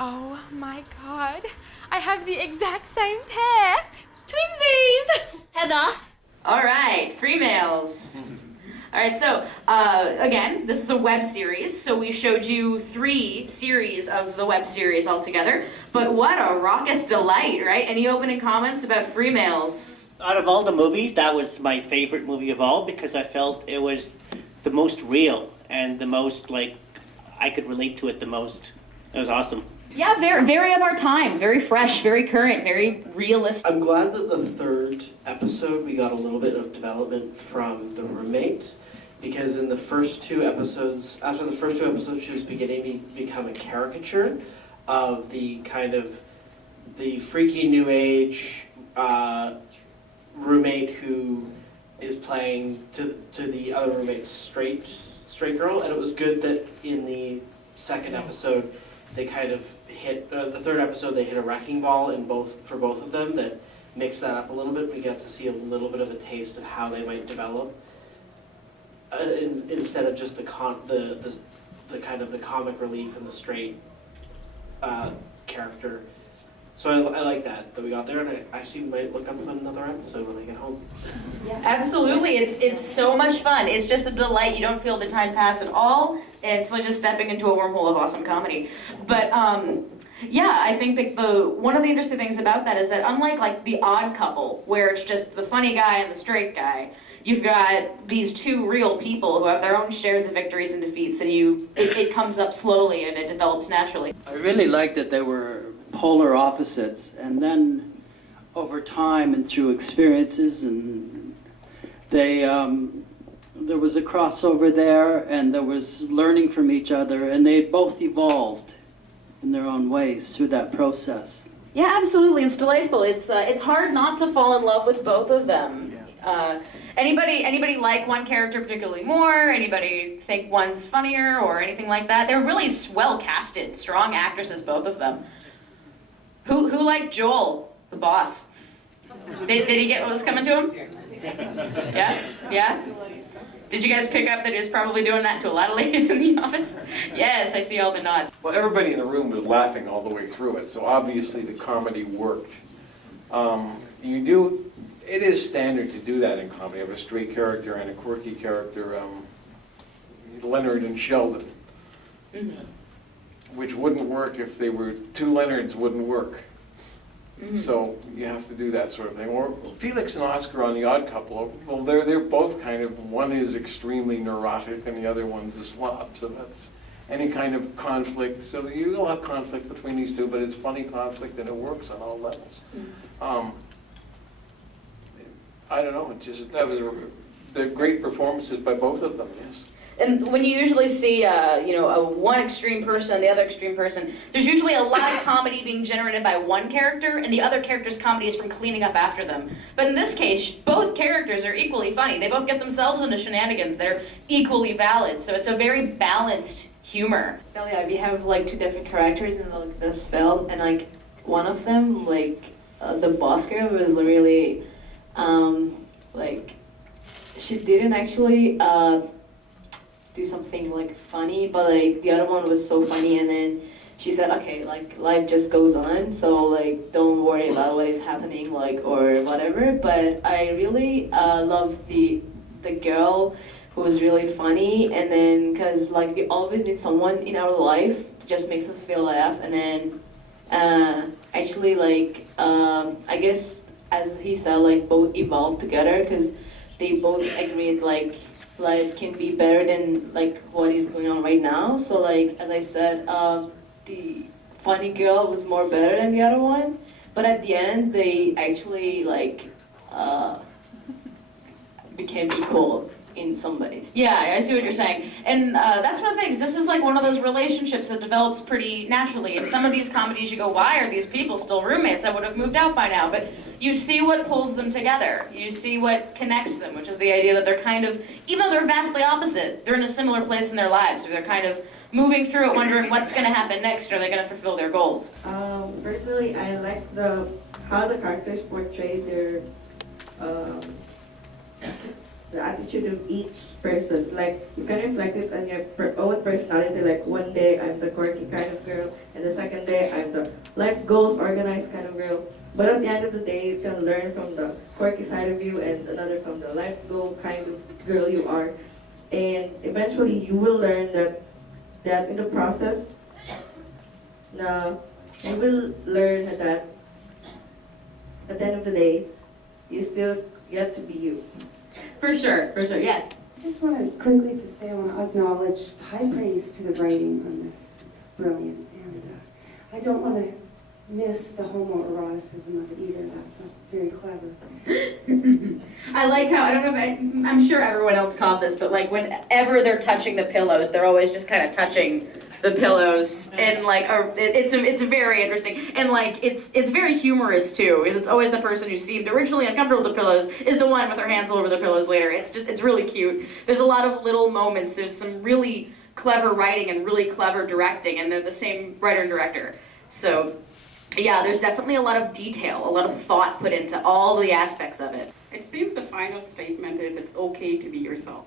Oh my god. I have the exact same pair. Twinsies! Heather. All right, FREEMALES. All right, so again, this is a web series, so we showed you 3 series of the web series altogether. But what a raucous delight, right? Any opening comments about FREEMALES? Out of all the movies, that was my favorite movie of all because I felt it was the most real and the most, like, I could relate to it the most. It was awesome. Yeah, very, very of our time, very fresh, very current, very realistic. I'm glad that the 3rd episode we got a little bit of development from the roommate, because in the first 2 episodes, after the first 2 episodes, she was beginning to become a caricature of the kind of the freaky new age roommate who is playing to the other roommate's straight girl, and it was good that in the 2nd episode they kind of hit the 3rd episode they hit a wrecking ball for both of them that mixed that up a little bit. We got to see a little bit of a taste of how they might develop instead of just the kind of the comic relief and the straight character. So I like that we got there, and I actually might look up another episode when I get home. Yeah. Absolutely, it's so much fun. It's just a delight. You don't feel the time pass at all, and it's like just stepping into a wormhole of awesome comedy. But yeah, I think that one of the interesting things about that is that unlike like The Odd Couple, where it's just the funny guy and the straight guy, you've got these 2 real people who have their own shares of victories and defeats, and it comes up slowly and it develops naturally. I really liked that they were polar opposites, and then over time and through experiences, and there was a crossover there, and there was learning from each other, and they both evolved in their own ways through that process. Yeah, absolutely. It's delightful. It's hard not to fall in love with both of them. Yeah. Anybody like one character particularly more? Anybody think one's funnier or anything like that? They're really well casted, strong actresses, both of them. Who liked Joel, the boss? Did he get what was coming to him? Yeah? Yeah? Did you guys pick up that he was probably doing that to a lot of ladies in the office? Yes, I see all the nods. Well, everybody in the room was laughing all the way through it, so obviously the comedy worked. It is standard to do that in comedy, have a straight character and a quirky character, Leonard and Sheldon. Mm-hmm. Which wouldn't work if they were 2 Leonards, wouldn't work. Mm-hmm. So you have to do that sort of thing. Or Felix and Oscar on The Odd Couple, well, they're both kind of, one is extremely neurotic and the other one's a slob. So that's any kind of conflict. So you'll have conflict between these 2, but it's funny conflict and it works on all levels. Mm-hmm. I don't know, they're great performances by both of them, yes. And when you usually see, one extreme person, the other extreme person, there's usually a lot of comedy being generated by one character, and the other character's comedy is from cleaning up after them. But in this case, both characters are equally funny. They both get themselves into shenanigans. They're equally valid, so it's a very balanced humor. Well, yeah, we have like 2 different characters in this film, and like one of them, the boss girl, was really, she didn't actually do something like funny, but like the other one was so funny, and then she said, okay, like life just goes on, so like don't worry about what is happening, like, or whatever. But I really love the girl who was really funny, and then because like we always need someone in our life that just makes us feel laugh, and then actually like I guess as he said, like both evolved together because they both agreed like life can be better than like what is going on right now. So like as I said, the funny girl was more better than the other one, but at the end they actually like became equal in somebody. Yeah, I see what you're saying. And that's one of the things. This is like one of those relationships that develops pretty naturally. In some of these comedies you go, why are these people still roommates? I would have moved out by now. But you see what pulls them together. You see what connects them, which is the idea that they're kind of, even though they're vastly opposite, they're in a similar place in their lives. They're kind of moving through it, wondering what's going to happen next. Are they going to fulfill their goals? Personally, I like how the characters portray their the attitude of each person. Like, you can reflect it on your own personality. Like, one day I'm the quirky kind of girl, and the second day I'm the life goals organized kind of girl. But at the end of the day, you can learn from the quirky side of you and another from the life goal kind of girl you are. And eventually, you will learn that in the process, na you will learn that at the end of the day, you still get to be you. For sure, yes. I just want to quickly just say I want to acknowledge high praise to the writing on this. It's brilliant. And I don't want to miss the homoeroticism of it either. That's very clever. I like how, I don't know if I'm sure everyone else caught this, but like whenever they're touching the pillows, they're always just kind of touching the pillows, and like it's very interesting, and like it's very humorous too, because it's always the person who seemed originally uncomfortable with the pillows is the one with their hands all over the pillows later. It's really cute. There's a lot of little moments. There's some really clever writing and really clever directing, and they're the same writer and director. So yeah, there's definitely a lot of detail, a lot of thought put into all the aspects of it. It seems the final statement is it's okay to be yourself.